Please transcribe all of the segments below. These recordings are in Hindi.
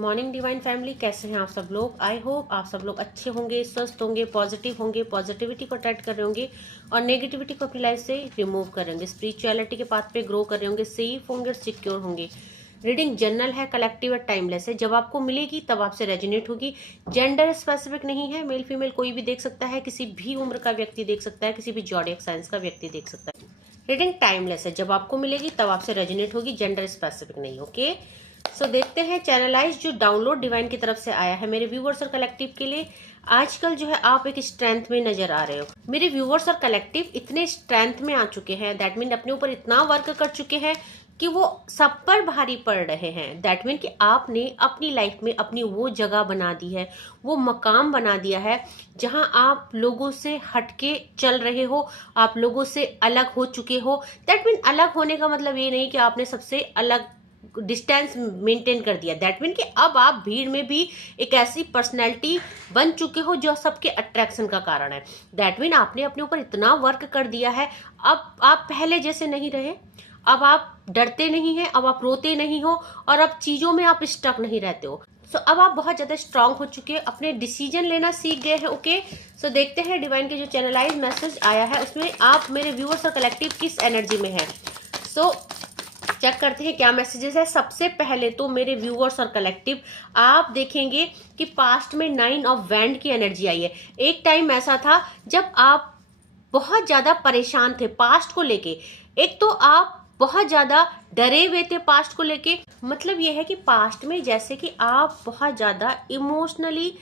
मॉर्निंग डिवाइन फैमिली, कैसे हैं आप सब लोग। आई होप आप सब लोग अच्छे होंगे, स्वस्थ होंगे, पॉजिटिव होंगे, पॉजिटिविटी को अट्रैक्ट कर रहे होंगे और नेगेटिविटी को अपनी लाइफ से रिमूव कर रहे होंगे, स्पिरिचुअलिटी के पाथ पे ग्रो कर रहे होंगे, सेफ होंगे और सिक्योर होंगे। रीडिंग जनरल है, कलेक्टिव है, टाइमलेस है। जब आपको मिलेगी तब आपसे रेजोनेट होगी। जेंडर स्पेसिफिक नहीं है, मेल फीमेल कोई भी देख सकता है, किसी भी उम्र का व्यक्ति देख सकता है, किसी भी जॉडियक साइंस का व्यक्ति देख सकता है। रीडिंग टाइमलेस है, जब आपको मिलेगी तब आपसे रेजोनेट होगी, जेंडर स्पेसिफिक नहीं। ओके, सो देखते हैं चैनलाइज जो डाउनलोड डिवाइन की तरफ से आया है मेरे व्यूवर्स और कलेक्टिव के लिए। आजकल जो है आप एक स्ट्रेंथ में नजर आ रहे हो। मेरे व्यूवर्स और कलेक्टिव इतने स्ट्रेंथ में आ चुके हैं, दैट मीन अपने ऊपर इतना वर्क कर चुके हैं कि वो सब पर भारी पड़ रहे हैं। दैट मीन कि आपने अपनी लाइफ में अपनी वो जगह बना दी है, वो मकाम बना दिया है जहां आप लोगों से हटके चल रहे हो, आप लोगों से अलग हो चुके हो। दैट मीन अलग होने का मतलब ये नहीं कि आपने सबसे अलग डिस्टेंस मेंटेन कर दिया। दैट मीन कि अब आप भीड़ में भी एक ऐसी पर्सनैलिटी बन चुके हो जो सबके अट्रैक्शन का कारण है। दैट मीन आपने अपने ऊपर इतना वर्क कर दिया है, अब आप पहले जैसे नहीं रहे। अब आप डरते नहीं हैं, अब आप रोते नहीं हो और अब चीजों में आप स्टक नहीं रहते हो। सो अब आप बहुत ज्यादा स्ट्रांग हो चुके हैं, अपने डिसीजन लेना सीख गए हैं। ओके, सो देखते हैं डिवाइन के जो चैनलाइज मैसेज आया है उसमें आप मेरे व्यूअर्स और कलेक्टिव किस एनर्जी में है। सो चेक करते हैं क्या मैसेजेस है। सबसे पहले तो मेरे व्यूअर्स और कलेक्टिव आप देखेंगे कि पास्ट में 9 ऑफ वैंड की एनर्जी आई है। एक टाइम ऐसा था जब आप बहुत ज्यादा परेशान थे पास्ट को लेके। एक तो आप बहुत ज्यादा डरे हुए थे पास्ट को लेके, मतलब यह है कि पास्ट में जैसे कि आप बहुत ज्यादा इमोशनली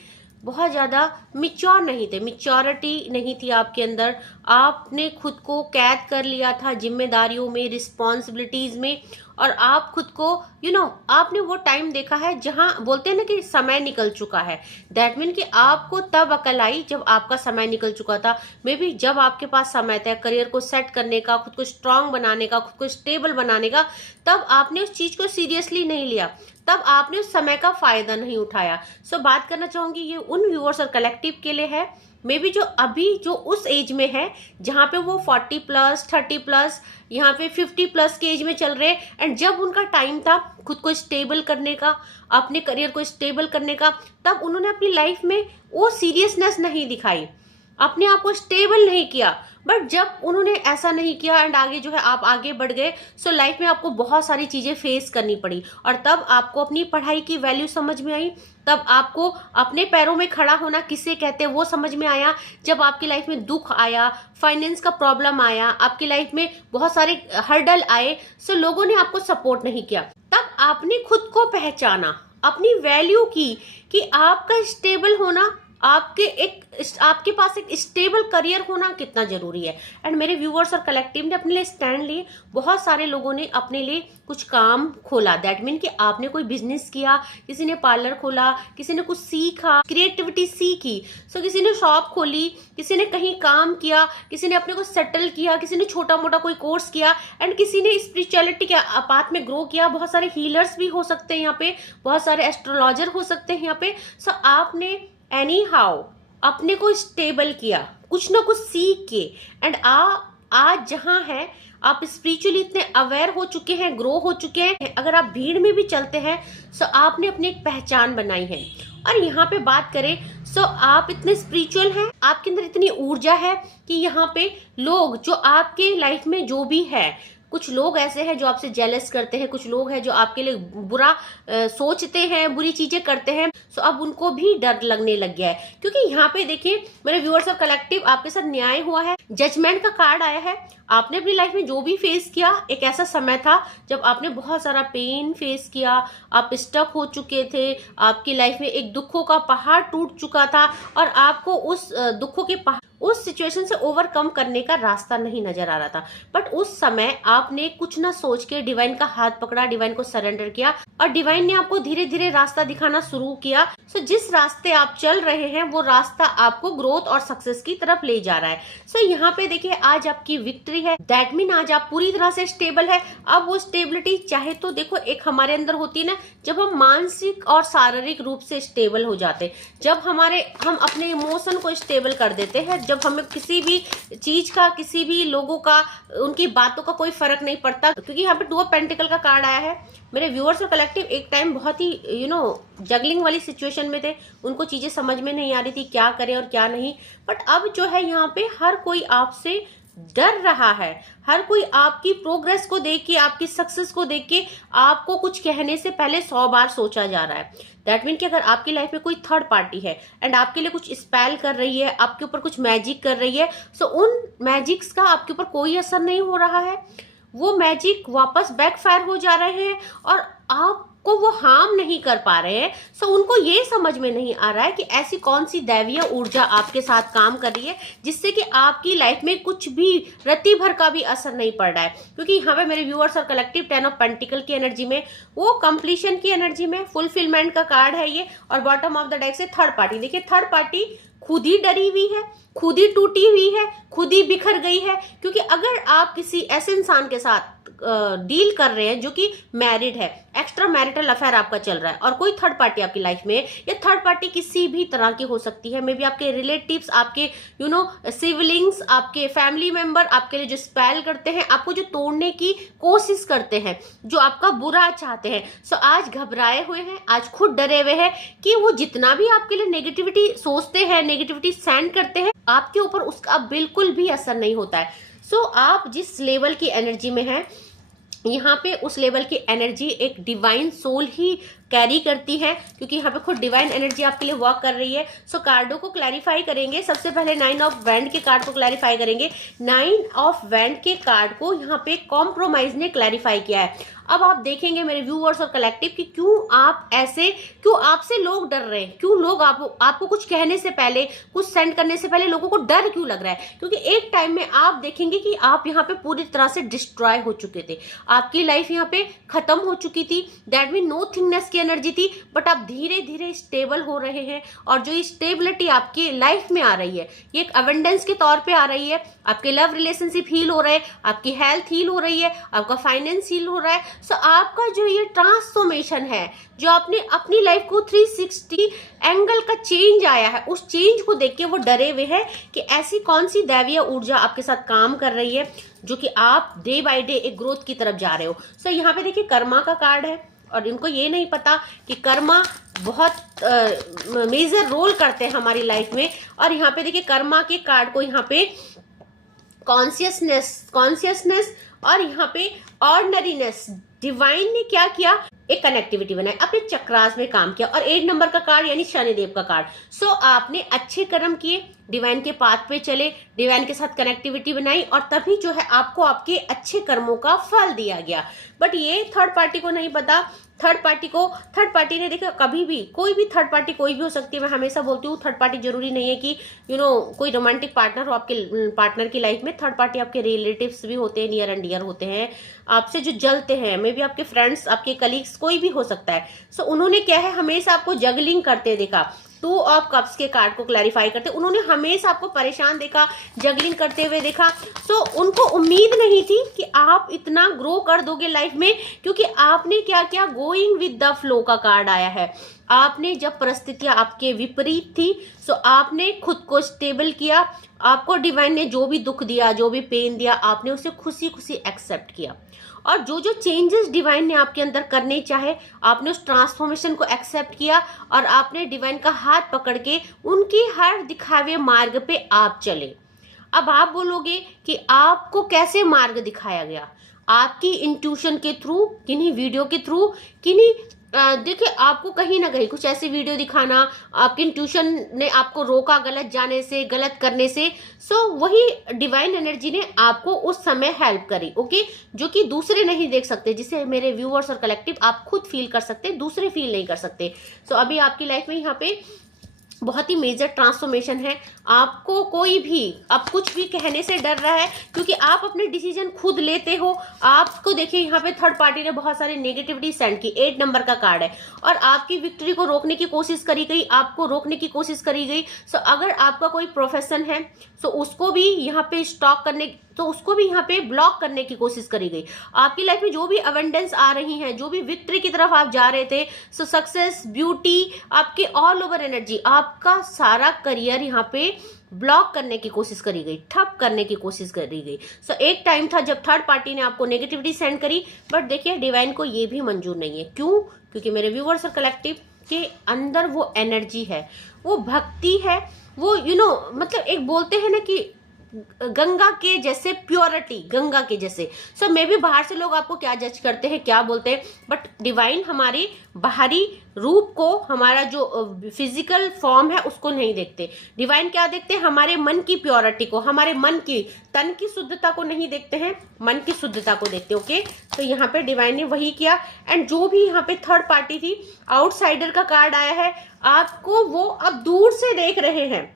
बहुत ज्यादा मिच्योर नहीं थे, मिच्योरिटी नहीं थी आपके अंदर। आपने खुद को कैद कर लिया था जिम्मेदारियों में, रिस्पॉन्सिबिलिटीज में, और आप खुद को आपने वो टाइम देखा है जहां बोलते हैं ना कि समय निकल चुका है। दैट मीन कि आपको तब अकल आई जब आपका समय निकल चुका था। मे बी जब आपके पास समय था करियर को सेट करने का, खुद को स्ट्रांग बनाने का, खुद को स्टेबल बनाने का, तब आपने उस चीज को सीरियसली नहीं लिया, तब आपने उस समय का फायदा नहीं उठाया। सो बात करना चाहूंगी ये उन व्यूअर्स और कलेक्टिव के लिए है मे बी जो अभी जो उस एज में है जहां पे वो 40 प्लस 30 प्लस यहाँ पे 50 प्लस के एज में चल रहे हैं। एंड जब उनका टाइम था खुद को स्टेबल करने का, अपने करियर को स्टेबल करने का, तब उन्होंने अपनी लाइफ में वो सीरियसनेस नहीं दिखाई, अपने आप को स्टेबल नहीं किया। बट जब उन्होंने ऐसा नहीं किया एंड आगे जो है आप आगे बढ़ गए, सो लाइफ में आपको बहुत सारी चीजें फेस करनी पड़ी और तब आपको अपनी पढ़ाई की वैल्यू समझ में आई, तब आपको अपने पैरों में खड़ा होना किसे कहते हैं वो समझ में आया। जब आपकी लाइफ में दुख आया, फाइनेंस का प्रॉब्लम आया, आपकी लाइफ में बहुत सारे हर्डल आए, सो लोगों ने आपको सपोर्ट नहीं किया, तब आपने खुद को पहचाना, अपनी वैल्यू की कि आपका स्टेबल होना, आपके पास एक स्टेबल करियर होना कितना जरूरी है। एंड मेरे व्यूअर्स और कलेक्टिव ने अपने लिए स्टैंड लिए। बहुत सारे लोगों ने अपने लिए कुछ काम खोला। दैट मीन कि आपने कोई बिजनेस किया, किसी ने पार्लर खोला, किसी ने कुछ सीखा, क्रिएटिविटी सीखी। सो किसी ने शॉप खोली, किसी ने कहीं काम किया, किसी ने अपने को सेटल किया, किसी ने छोटा मोटा कोई कोर्स किया एंड किसी ने स्पिरिचुअलिटी के पाथ में ग्रो किया। बहुत सारे हीलर्स भी हो सकते हैं यहाँ पे, बहुत सारे एस्ट्रोलॉजर हो सकते हैं यहाँ पे। सो आपने एनी हाउ अपने को स्टेबल किया, कुछ ना कुछ सीख के, एंड आज जहां है आप स्पिरिचुअली इतने अवेयर हो चुके हैं, ग्रो हो चुके हैं। अगर आप भीड़ में भी चलते हैं सो आपने अपनी एक पहचान बनाई है। और यहाँ पे बात करें सो आप इतने स्पिरिचुअल हैं, आपके अंदर इतनी ऊर्जा है कि यहाँ पे लोग जो आपके लाइफ में जो भी है, कुछ लोग ऐसे हैं जो आपसे जेलस करते हैं, कुछ लोग हैं जो आपके लिए बुरा सोचते हैं, बुरी चीजें करते हैं। सो अब उनको भी डर लगने लग गया है, क्योंकि यहाँ पे देखिए मेरे व्यूअर्स ऑफ कलेक्टिव आपके साथ न्याय हुआ है, जजमेंट का कार्ड आया है। आपने अपनी लाइफ में जो भी फेस किया, एक ऐसा समय था जब आपने बहुत सारा पेन फेस किया, आप स्टक हो चुके थे, आपकी लाइफ में एक दुखों का पहाड़ टूट चुका था और आपको उस दुखों के उस सिचुएशन से ओवरकम करने का रास्ता नहीं नजर आ रहा था। बट उस समय आपने कुछ ना सोच के डिवाइन का हाथ पकड़ा, डिवाइन को सरेंडर किया और डिवाइन ने आपको धीरे धीरे रास्ता दिखाना शुरू किया। सो जिस रास्ते आप चल रहे हैं वो रास्ता आपको ग्रोथ और सक्सेस की तरफ ले जा रहा है। सो यहाँ पे देखिए आज आपकी विक्ट्री है। दैट मीन आज आप पूरी तरह से स्टेबल है। अब वो स्टेबिलिटी चाहे तो देखो एक हमारे अंदर होती है ना, जब हम मानसिक और शारीरिक रूप से स्टेबल हो जाते, जब हम अपने इमोशन को स्टेबल कर देते हैं, जब हमें किसी भी चीज का, किसी भी लोगों का, उनकी बातों का कोई फर्क फर्क नहीं पड़ता, क्योंकि यहाँ पे 2 ऑफ पेंटिकल का कार्ड आया है। मेरे व्यूअर्स और कलेक्टिव एक टाइम बहुत ही जगलिंग वाली सिचुएशन में थे, उनको चीजें समझ में नहीं आ रही थी क्या करें और क्या नहीं। बट अब जो है यहाँ पे हर कोई आपसे डर रहा है, हर कोई आपकी प्रोग्रेस को देख के, आपकी सक्सेस को देख के आपको कुछ कहने से पहले 100 बार सोचा जा रहा है। दैट मीन कि अगर आपकी लाइफ में कोई थर्ड पार्टी है एंड आपके लिए कुछ स्पेल कर रही है, आपके ऊपर कुछ मैजिक कर रही है, सो उन मैजिक्स का आपके ऊपर कोई असर नहीं हो रहा है, वो मैजिक वापस बैकफायर हो जा रहे हैं और आपको वो हार्म नहीं कर पा रहे हैं। सो उनको ये समझ में नहीं आ रहा है कि ऐसी कौन सी दैवीय ऊर्जा आपके साथ काम कर रही है जिससे कि आपकी लाइफ में कुछ भी रत्ती भर का भी असर नहीं पड़ रहा है। क्योंकि यहाँ पे मेरे व्यूअर्स और कलेक्टिव 10 ऑफ पेंटिकल की एनर्जी में, वो कंप्लीशन की एनर्जी में, फुलफिलमेंट का कार्ड है ये, और बॉटम ऑफ द डेक से थर्ड पार्टी। देखिए थर्ड पार्टी खुद ही डरी हुई है, खुद ही टूटी हुई है, खुद ही बिखर गई है। क्योंकि अगर आप किसी ऐसे इंसान के साथ डील कर रहे हैं जो कि मैरिड है, एक्स्ट्रा मैरिटल अफेयर आपका चल रहा है, और कोई थर्ड पार्टी आपकी लाइफ में, या थर्ड पार्टी किसी भी तरह की हो सकती है, मे बी आपके रिलेटिव्स, आपके सिबलिंग्स, आपके फैमिली मेंबर, आपके लिए जो स्पेल करते हैं, आपको जो तोड़ने की कोशिश करते हैं, जो आपका बुरा चाहते हैं। सो आज घबराए हुए हैं, आज खुद डरे हुए हैं कि वो जितना भी आपके लिए नेगेटिविटी सोचते हैं, नेगेटिविटी सेंड करते हैं, आपके ऊपर उसका बिल्कुल भी असर नहीं होता है। सो आप जिस लेवल की एनर्जी में हैं, यहाँ पे उस लेवल की एनर्जी एक डिवाइन सोल ही कैरी करती है, क्योंकि यहाँ पे खुद डिवाइन एनर्जी आपके लिए वर्क कर रही है। सो कार्डों को क्लैरिफाई करेंगे। सबसे पहले 9 ऑफ वैंड के कार्ड को क्लैरिफाई करेंगे। 9 ऑफ वैंड के कार्ड को यहाँ पे कॉम्प्रोमाइज ने क्लैरिफाई किया है। अब आप देखेंगे मेरे व्यूअर्स और कलेक्टिव कि क्यों आपसे लोग डर रहे हैं, क्यों लोग आपको कुछ कहने से पहले, कुछ सेंड करने से पहले लोगों को डर क्यों लग रहा है। क्योंकि एक टाइम में आप देखेंगे कि आप यहाँ पे पूरी तरह से डिस्ट्रॉय हो चुके थे, आपकी लाइफ यहाँ पे खत्म हो चुकी थी। दैट मीन नो थिंगनेस की एनर्जी थी, बट आप धीरे धीरे स्टेबल हो रहे हैं। और जो स्टेबिलिटी आपकी लाइफ में आ रही है, ये एक अवेंडेंस के तौर पे आ रही है। आपके लव रिलेशनशिप हील हो रहे हैं, आपकी हेल्थ हील हो रही है, आपका फाइनेंस हील हो रहा है। सो आपका जो ये ट्रांसफॉर्मेशन है, जो आपने अपनी लाइफ को 360 एंगल का चेंज आया है, उस चेंज को देख के वो डरे हुए हैं कि ऐसी कौन सी दैवीय ऊर्जा आपके साथ काम कर रही है जो कि आप डे बाय डे एक ग्रोथ की तरफ जा रहे हो। सो यहाँ पे देखिए कर्मा का कार्ड है, और इनको ये नहीं पता कि कर्मा बहुत मेजर रोल करते हैं हमारी लाइफ में। और यहाँ पे देखिए कर्मा के कार्ड को यहाँ पे कॉन्शियसनेस और यहाँ पे ऑर्डिनरीनेस, डिवाइन ने क्या किया, एक कनेक्टिविटी बनाई, अपने चक्रास में काम किया। और 8 नंबर का कार्ड यानी शनिदेव का कार्ड। सो आपने अच्छे कर्म किए, डिवाइन के पाथ पे चले, डिवाइन के साथ कनेक्टिविटी बनाई, और तभी जो है आपको आपके अच्छे कर्मों का फल दिया गया। बट ये थर्ड पार्टी को नहीं पता। थर्ड पार्टी ने देखा, कभी भी कोई भी थर्ड पार्टी कोई भी हो सकती है। मैं हमेशा बोलती हूँ थर्ड पार्टी जरूरी नहीं है कि कोई रोमांटिक पार्टनर हो आपके पार्टनर की लाइफ में। थर्ड पार्टी आपके रिलेटिव्स भी होते हैं, नियर एंड डियर होते हैं, आपसे जो जलते हैं, मे बी आपके फ्रेंड्स, आपके कलीग्स, कोई भी हो सकता है। सो उन्होंने क्या है, हमेशा आपको जगलिंग करते देखा। 2 ऑफ कप्स के कार्ड को क्लैरिफाई करते, उन्होंने हमेशा आपको परेशान देखा, जगलिंग करते हुए देखा। सो उनको उम्मीद नहीं थी कि आप इतना ग्रो कर दोगे लाइफ में, क्योंकि आपने क्या किया, गोइंग विद द फ्लो का कार्ड आया है। आपने जब परिस्थितियां आपके विपरीत थी, सो आपने खुद को स्टेबल किया। आपको डिवाइन ने जो भी दुख दिया, जो भी पेन दिया, आपने उसे खुशी खुशी एक्सेप्ट किया। और जो जो चेंजेस डिवाइन ने आपके अंदर करने चाहे, आपने उस ट्रांसफॉर्मेशन को एक्सेप्ट किया, और आपने डिवाइन का हाथ पकड़ के उनकी हर दिखावे मार्ग पे आप चले। अब आप बोलोगे कि आपको कैसे मार्ग दिखाया गया, आपकी इंट्यूशन के थ्रू, किन्हीं वीडियो के थ्रू, किन्हीं देखिए आपको कहीं ना कहीं कुछ ऐसे वीडियो दिखाना, आपकी इंट्यूशन ने आपको रोका गलत जाने से, गलत करने से। सो वही डिवाइन एनर्जी ने आपको उस समय हेल्प करी, ओके, जो कि दूसरे नहीं देख सकते, जिसे मेरे व्यूअर्स और कलेक्टिव आप खुद फील कर सकते, दूसरे फील नहीं कर सकते। सो अभी आपकी लाइफ में यहाँ पे बहुत ही मेजर ट्रांसफॉर्मेशन है। आपको कोई भी अब कुछ भी कहने से डर रहा है, क्योंकि आप अपने डिसीजन खुद लेते हो। आपको देखिए यहाँ पे थर्ड पार्टी ने बहुत सारी नेगेटिविटी सेंड की, 8 नंबर का कार्ड है, और आपकी विक्ट्री को रोकने की कोशिश करी गई, आपको रोकने की कोशिश करी गई। सो अगर आपका कोई प्रोफेशन है, सो उसको भी यहाँ पे स्टॉप करने, तो उसको भी यहाँ पे ब्लॉक करने की कोशिश करी गई। आपकी लाइफ में जो भी अवेंडेंस आ रही है, जो भी विक्ट्री की तरफ आप जा रहे थे, सो सक्सेस, ब्यूटी, आपके ऑल ओवर एनर्जी, आपका सारा करियर यहाँ पे ब्लॉक करने की कोशिश करी गई, ठप करने की कोशिश करी गई। सो एक टाइम था जब थर्ड पार्टी ने आपको नेगेटिविटी सेंड करी, बट देखिए डिवाइन को ये भी मंजूर नहीं है। क्यों? क्योंकि मेरे व्यूअर्स और कलेक्टिव के अंदर वो एनर्जी है, वो भक्ति है, वो मतलब एक बोलते हैं ना कि गंगा के जैसे प्योरिटी, गंगा के जैसे। सो मे भी बाहर से लोग आपको क्या जज करते हैं, क्या बोलते हैं, बट डिवाइन हमारे बाहरी रूप को, हमारा जो फिजिकल फॉर्म है उसको नहीं देखते। डिवाइन क्या देखते हैं? हमारे मन की प्योरिटी को, हमारे मन की, तन की शुद्धता को नहीं देखते हैं, मन की शुद्धता को देखते। ओके, तो यहाँ पे डिवाइन ने वही किया। एंड जो भी यहाँ पे थर्ड पार्टी थी, आउटसाइडर का कार्ड आया है, आपको वो अब दूर से देख रहे हैं,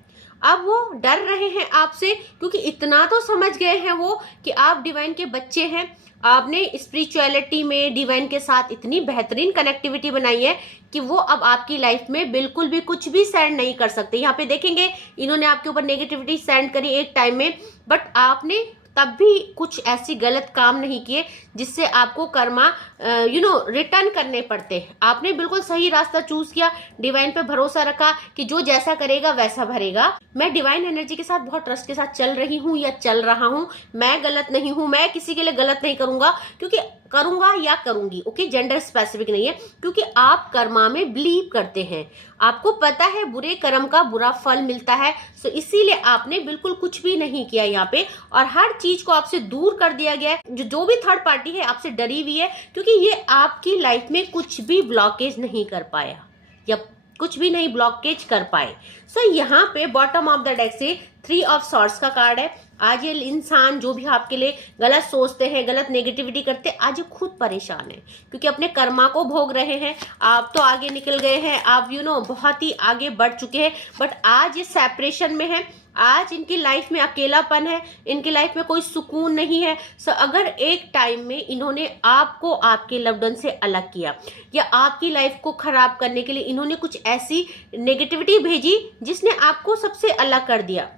अब वो डर रहे हैं आपसे, क्योंकि इतना तो समझ गए हैं वो कि आप डिवाइन के बच्चे हैं। आपने स्पिरिचुअलिटी में डिवाइन के साथ इतनी बेहतरीन कनेक्टिविटी बनाई है कि वो अब आपकी लाइफ में बिल्कुल भी कुछ भी सेंड नहीं कर सकते। यहाँ पे देखेंगे इन्होंने आपके ऊपर नेगेटिविटी सेंड करी एक टाइम में, बट आपने तब भी कुछ ऐसी गलत काम नहीं किए जिससे आपको कर्मा रिटर्न करने पड़ते। आपने बिल्कुल सही रास्ता चूज किया, डिवाइन पे भरोसा रखा कि जो जैसा करेगा वैसा भरेगा। मैं डिवाइन एनर्जी के साथ बहुत ट्रस्ट के साथ चल रही हूँ या चल रहा हूँ, मैं गलत नहीं हूँ, मैं किसी के लिए गलत नहीं करूंगा, क्योंकि करूंगा या करूंगी। ओके, जेंडर स्पेसिफिक नहीं है, क्योंकि आप कर्मा में बिलीव करते हैं, आपको पता है बुरे कर्म का बुरा फल मिलता है। सो इसीलिए आपने बिल्कुल कुछ भी नहीं किया यहाँ पे, और हर चीज को आपसे दूर कर दिया गया है। जो भी थर्ड पार्टी है आपसे डरी हुई है, क्योंकि ये आपकी लाइफ में कुछ भी ब्लॉकेज नहीं कर पाया या कुछ भी नहीं ब्लॉकेज कर पाए। सो यहाँ पे बॉटम ऑफ द डेक से 3 ऑफ सॉर्ड्स का कार्ड है। आज ये इंसान जो भी आपके लिए गलत सोचते हैं, गलत नेगेटिविटी करते हैं, आज खुद परेशान है, क्योंकि अपने कर्मा को भोग रहे हैं। आप तो आगे निकल गए हैं, आप बहुत ही आगे बढ़ चुके हैं, बट आज ये सेपरेशन में है। आज इनकी लाइफ में अकेलापन है, इनकी लाइफ में कोई सुकून नहीं है। सो अगर एक टाइम में इन्होंने आपको आपके लव्ड वन से अलग किया, या आपकी लाइफ को खराब करने के लिए इन्होंने कुछ ऐसी नेगेटिविटी भेजी जिसने आपको सबसे अलग कर दिया।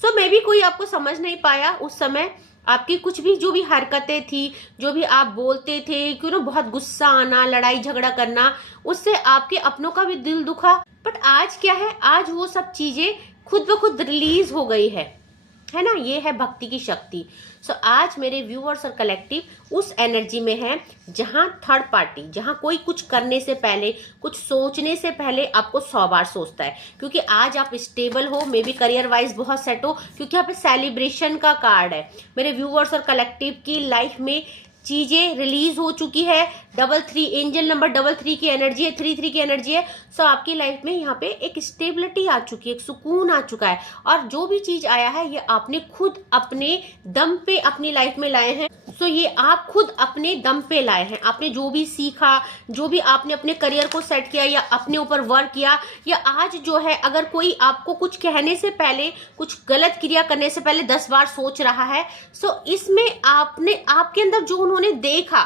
सो मे बी कोई आपको समझ नहीं पाया उस समय, आपकी कुछ भी जो भी हरकतें थी, जो भी आप बोलते थे, बहुत गुस्सा आना, लड़ाई झगड़ा करना, उससे आपके अपनों का भी दिल दुखा। बट आज क्या है, आज वो सब चीजें खुद ब खुद रिलीज हो गई है ना। ये है भक्ति की शक्ति। सो आज मेरे व्यूअर्स और कलेक्टिव उस एनर्जी में है जहां थर्ड पार्टी, जहां कोई कुछ करने से पहले, कुछ सोचने से पहले आपको 100 बार सोचता है, क्योंकि आज आप स्टेबल हो, मे बी करियर वाइज बहुत सेट हो, क्योंकि यहाँ पे सेलिब्रेशन का कार्ड है। मेरे व्यूअर्स और कलेक्टिव की लाइफ में चीजें रिलीज हो चुकी है। 33 एंजल नंबर 33 की एनर्जी है, 33 की एनर्जी है। सो आपकी लाइफ में यहाँ पे एक स्टेबिलिटी आ चुकी है, एक सुकून आ चुका है, और जो भी चीज आया है ये आपने खुद अपने दम पे अपनी लाइफ में लाए हैं। सो ये आप खुद अपने दम पे लाए हैं। आपने जो भी सीखा, जो भी आपने अपने करियर को सेट किया या अपने ऊपर वर्क किया, या आज जो है अगर कोई आपको कुछ कहने से पहले, कुछ गलत क्रिया करने से पहले 10 बार सोच रहा है, सो इसमें आपने, आपके अंदर जो उन्होंने देखा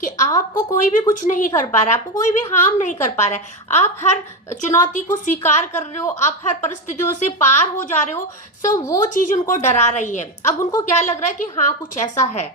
कि आपको कोई भी कुछ नहीं कर पा रहा है, आपको कोई भी हार्म नहीं कर पा रहा है, आप हर चुनौती को स्वीकार कर रहे हो, आप हर परिस्थितियों से पार हो जा रहे हो। सो वो चीज उनको डरा रही है। अब उनको क्या लग रहा है कि हाँ कुछ ऐसा है,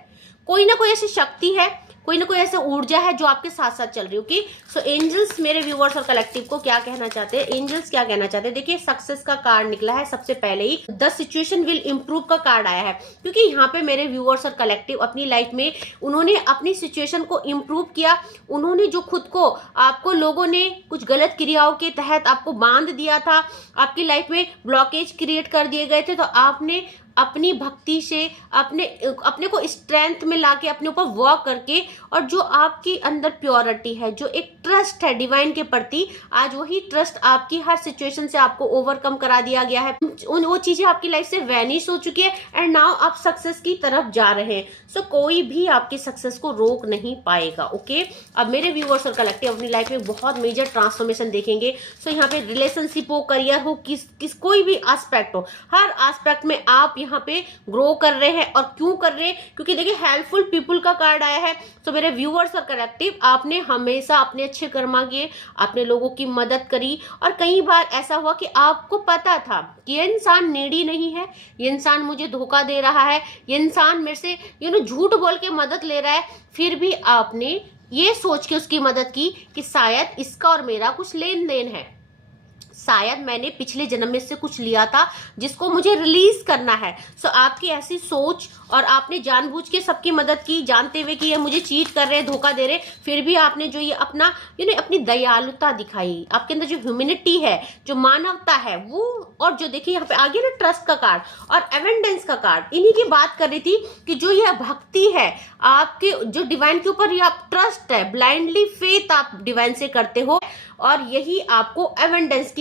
कोई ना कोई ऐसी शक्ति है, कोई ना कोई ऐसा ऊर्जा है जो आपके साथ साथ चल रही है। ओके, सो एंजल्स मेरे व्यूअर्स और कलेक्टिव को क्या कहना चाहते हैं, एंजल्स क्या कहना चाहते हैं? देखिए सक्सेस का कार्ड निकला है सबसे पहले ही, द सिचुएशन विल इम्प्रूव का कार्ड आया है, क्योंकि यहाँ पे मेरे व्यूअर्स और कलेक्टिव अपनी लाइफ में उन्होंने अपनी सिचुएशन को इम्प्रूव किया। उन्होंने जो खुद को, आपको लोगों ने कुछ गलत क्रियाओं के तहत आपको बांध दिया था, आपकी लाइफ में ब्लॉकेज क्रिएट कर दिए गए थे, तो आपने अपनी भक्ति से अपने को स्ट्रेंथ में लाके अपने ऊपर वर्क करके, और जो आपकी अंदर प्योरिटी है, जो एक ट्रस्ट है डिवाइन के प्रति, आज वही ट्रस्ट आपकी हर सिचुएशन से आपको ओवरकम करा दिया गया है। वो चीजें आपकी लाइफ से वैनिश हो चुकी है, एंड नाउ आप सक्सेस की तरफ जा रहे हैं। सो कोई भी आपकी सक्सेस को रोक नहीं पाएगा। ओके, अब मेरे व्यूअर्स और कलेक्टिव अपनी लाइफ में बहुत मेजर ट्रांसफॉर्मेशन देखेंगे। सो यहाँ पे रिलेशनशिप हो, करियर हो, किस कोई भी एस्पेक्ट हो, हर एस्पेक्ट में आप यहाँ पे ग्रो कर रहे हैं। और क्यों कर रहे हैं? क्योंकि देखिए हेल्पफुल पीपुल का कार्ड आया है। तो मेरे व्यूअर्स और कलेक्टिव, आपने हमेशा अपने अच्छे कर्मा किए, आपने लोगों की मदद करी, और कई बार ऐसा हुआ कि आपको पता था कि ये इंसान नीडी नहीं है, ये इंसान मुझे धोखा दे रहा है, ये इंसान मेरे से झूठ बोल के मदद ले रहा है, फिर भी आपने ये सोच के उसकी मदद की कि शायद इसका और मेरा कुछ लेन देन है, शायद मैंने पिछले जन्म में से कुछ लिया था जिसको मुझे रिलीज करना है। सो आपकी ऐसी सोच, और आपने जानबूझ के सबकी मदद की जानते हुए कि ये मुझे चीट कर रहे हैं, धोखा दे रहे, फिर भी आपने जो ये अपना अपनी दयालुता दिखाई, आपके अंदर जो ह्यूमैनिटी है, जो मानवता है वो, और जो देखिए यहाँ पे आगे ना ट्रस्ट का कार्ड और एवेंडेंस का कार्ड, इन्हीं की बात कर रही थी कि जो ये भक्ति है आपके, जो डिवाइन के ऊपर ये आप ट्रस्ट है, ब्लाइंडली फेथ आप डिवाइन से करते हो, और यही आपको एवेंडेंस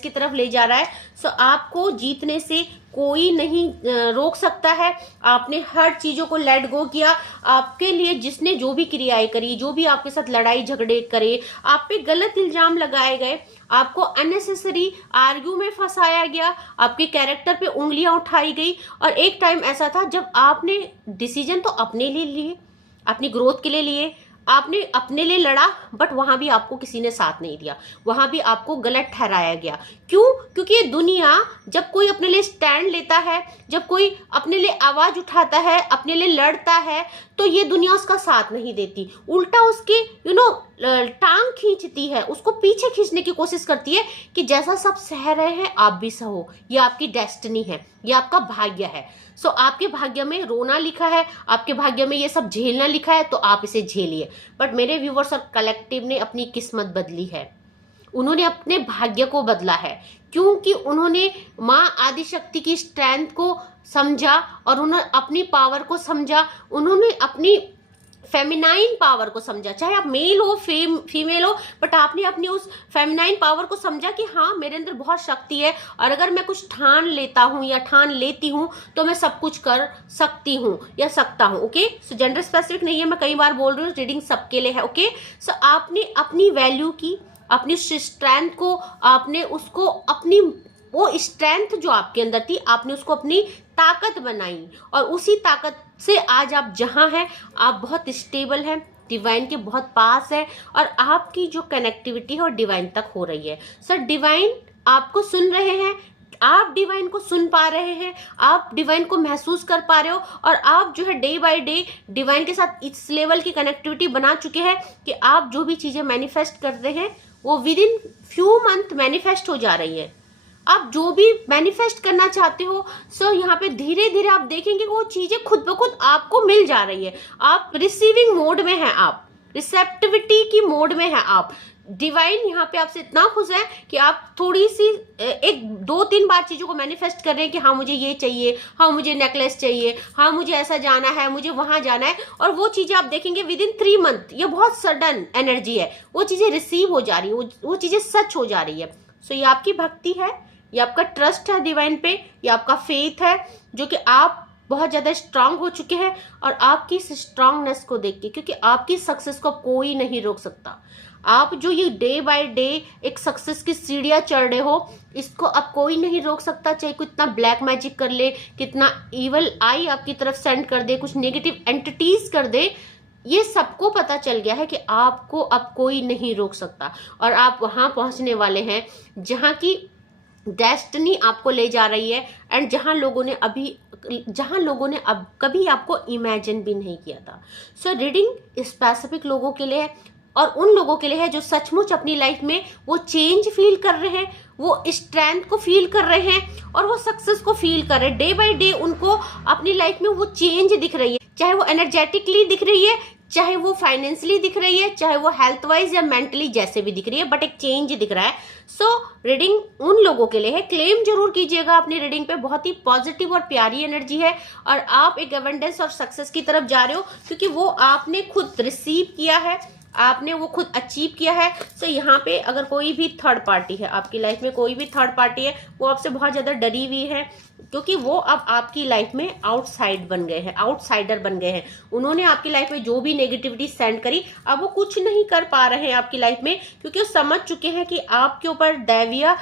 की तरफ ले जा रहा है। सो आपको जीतने से कोई नहीं रोक सकता है। आपने हर चीजों को लेट गो किया। आपके लिए जिसने जो भी क्रियाएं करी, जो भी आपके साथ लड़ाई झगड़े करे, आप पे गलत इल्जाम लगाए गए, आपको अननेसेसरी आर्ग्यू में फंसाया गया, आपके कैरेक्टर पे उंगलियां उठाई गई, और एक टाइम ऐसा था जब आपने डिसीजन तो अपने लिए लिए, अपनी ग्रोथ के लिए लिए, आपने अपने लिए लड़ा, बट वहां भी आपको किसी ने साथ नहीं दिया, वहां भी आपको गलत ठहराया गया। क्यों? क्योंकि ये दुनिया जब कोई अपने लिए स्टैंड लेता है, जब कोई अपने लिए आवाज उठाता है, अपने लिए लड़ता है, तो ये दुनिया उसका साथ नहीं देती, उल्टा उसके टांग खींचती है, उसको पीछे खींचने की कोशिश करती है कि जैसा सब सह रहे हैं आप भी सहो, ये आपकी डेस्टिनी है, ये आपका भाग्य है। सो आपके भाग्य में रोना लिखा है, आपके भाग्य में ये सब झेलना लिखा है, तो आप इसे झेलिए। बट मेरे व्यूवर्स और कलेक्टिव ने अपनी किस्मत बदली है, उन्होंने अपने भाग्य को बदला है, क्योंकि उन्होंने माँ आदिशक्ति की स्ट्रेंथ को समझा, और उन्होंने अपनी पावर को समझा, उन्होंने अपनी फेमिनाइन पावर को समझा। चाहे आप मेल हो फीमेल हो, बट आपने अपनी उस फेमिनाइन पावर को समझा कि हाँ मेरे अंदर बहुत शक्ति है, और अगर मैं कुछ ठान लेता हूँ या ठान लेती हूँ तो मैं सब कुछ कर सकती हूँ या सकता हूँ। ओके, सो जेंडर स्पेसिफिक नहीं है, मैं कई बार बोल रही हूँ, रीडिंग सबके लिए है। ओके, सो आपने अपनी वैल्यू की, अपनी स्ट्रेंथ को, आपने उसको अपनी वो स्ट्रेंथ जो आपके अंदर थी, आपने उसको अपनी ताकत बनाई, और उसी ताकत से आज आप जहां हैं, आप बहुत स्टेबल हैं, डिवाइन के बहुत पास है, और आपकी जो कनेक्टिविटी है वो डिवाइन तक हो रही है। सर डिवाइन आपको सुन रहे हैं, आप डिवाइन को सुन पा रहे हैं, आप डिवाइन को महसूस कर पा रहे हो, और आप जो है डे बाय डे डिवाइन के साथ इस लेवल की कनेक्टिविटी बना चुके हैं कि आप जो भी चीजें मैनिफेस्ट करते हैं वो with in few month manifest हो जा रही है। आप जो भी मैनिफेस्ट करना चाहते हो, सो यहाँ पे धीरे धीरे आप देखेंगे वो चीजें खुद ब खुद आपको मिल जा रही है। आप रिसीविंग मोड में हैं, आप रिसेप्टिविटी की मोड में हैं। आप डिवाइन यहाँ पे आपसे इतना खुश है कि आप थोड़ी सी 1-2-3 बार चीजों को मैनिफेस्ट कर रहे हैं कि हाँ मुझे ये चाहिए, हाँ मुझे नेकलेस चाहिए, हाँ मुझे ऐसा जाना है, मुझे वहां जाना है, और वो चीजें आप देखेंगे विद इन 3 मंथ, ये बहुत सडन एनर्जी है, वो चीजें रिसीव हो जा रही है, वो चीजें सच हो जा रही है। सो ये आपकी भक्ति है, ये आपका ट्रस्ट है डिवाइन पे, ये आपका फेथ है, जो कि आप बहुत ज्यादा स्ट्रांग हो चुके हैं, और आपकी इस स्ट्रांगनेस को देख के, क्योंकि आपकी सक्सेस को कोई नहीं रोक सकता, आप जो ये डे बाय डे एक सक्सेस की सीढ़ियां चढ़ रहे हो, इसको अब कोई नहीं रोक सकता। चाहे कोई इतना ब्लैक मैजिक कर ले, कितना इवल आई आपकी तरफ सेंड कर दे, कुछ नेगेटिव एंटिटीज कर दे, ये सबको पता चल गया है कि आपको अब कोई नहीं रोक सकता, और आप वहां पहुंचने वाले हैं जहां की डेस्टिनी आपको ले जा रही है, एंड जहां लोगों ने अब कभी आपको इमेजिन भी नहीं किया था। सो रीडिंग स्पेसिफिक लोगों के लिए है, और उन लोगों के लिए है जो सचमुच अपनी लाइफ में वो चेंज फील कर रहे हैं, वो स्ट्रेंथ को फील कर रहे हैं, और वो सक्सेस को फील कर रहे हैं। डे बाय डे उनको अपनी लाइफ में वो चेंज दिख रही है, चाहे वो एनर्जेटिकली दिख रही है, चाहे वो फाइनेंशियली दिख रही है, चाहे वो हेल्थ वाइज या मेंटली जैसे भी दिख रही है, बट एक चेंज दिख रहा है। सो रीडिंग उन लोगों के लिए है। क्लेम जरूर कीजिएगा अपनी रीडिंग पे, बहुत ही पॉजिटिव और प्यारी एनर्जी है, और आप एक एबंडेंस और सक्सेस की तरफ जा रहे हो, क्योंकि वो आपने खुद रिसीव किया है, आपने वो खुद अचीव किया है। सो यहाँ पे अगर कोई भी थर्ड पार्टी है आपकी लाइफ में, कोई भी थर्ड पार्टी है, वो आपसे बहुत ज्यादा डरी हुई है, क्योंकि वो अब आपकी लाइफ में आउटसाइडर बन गए हैं। उन्होंने आपकी लाइफ में जो भी नेगेटिविटी सेंड करी, अब वो कुछ नहीं कर पा रहे हैं आपकी लाइफ में, क्योंकि वो समझ चुके हैं कि आपके ऊपर दैवीय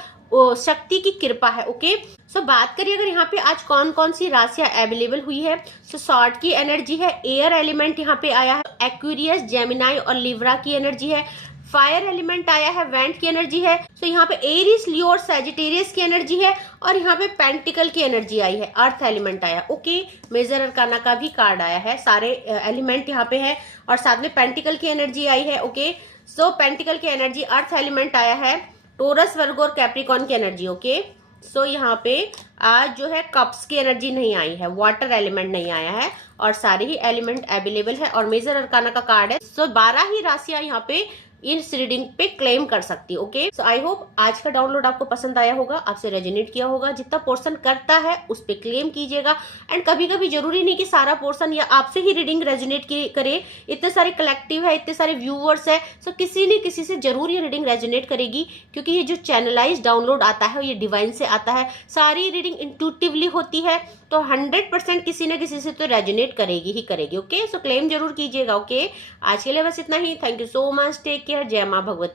शक्ति की कृपा है। ओके, सो बात करिए अगर यहाँ पे आज कौन कौन सी राशियां अवेलेबल हुई है। सो सॉर्ड की एनर्जी है, एयर एलिमेंट यहाँ पे आया है, एक्वेरियस, जेमिनाई और लिब्रा की एनर्जी है, फायर एलिमेंट आया है, वेंट की एनर्जी है। सो यहाँ पे एरिस, लियो और सैजिटेरियस की एनर्जी है, और यहाँ पे पेंटिकल की एनर्जी आई है, अर्थ एलिमेंट आया। ओके, मेजर अरकाना का भी कार्ड आया है, सारे एलिमेंट यहाँ पे है, और साथ में पेंटिकल की एनर्जी आई है। ओके, सो पेंटिकल की एनर्जी, अर्थ एलिमेंट आया है, टोरस, वर्गो और कैप्रिकॉन की एनर्जी। ओके, सो यहाँ पे आज जो है कप्स की एनर्जी नहीं आई है, वाटर एलिमेंट नहीं आया है और सारे ही एलिमेंट अवेलेबल है और मेजर अरकाना का कार्ड है। सो 12 ही राशियां यहाँ पे इस रीडिंग पे क्लेम कर सकती है। ओके, सो आई होप आज का डाउनलोड आपको पसंद आया होगा, आपसे रेजोनेट किया होगा। जितना पोर्शन करता है उस पे क्लेम कीजिएगा। एंड कभी कभी जरूरी नहीं कि सारा पोर्शन या आपसे ही रीडिंग रेजोनेट करे, इतने सारे कलेक्टिव है, इतने सारे व्यूअर्स है, सो किसी न किसी से जरूर ये रीडिंग रेजोनेट करेगी, क्योंकि ये जो चैनलाइज डाउनलोड आता है ये डिवाइन से आता है। सारी रीडिंग इंट्यूटिवली होती है, तो 100% किसी न किसी से तो रेजोनेट करेगी ही करेगी। ओके, सो क्लेम जरूर कीजिएगा। ओके, आज के लिए बस इतना ही। Thank you so much, take care, जय माँ भगवती।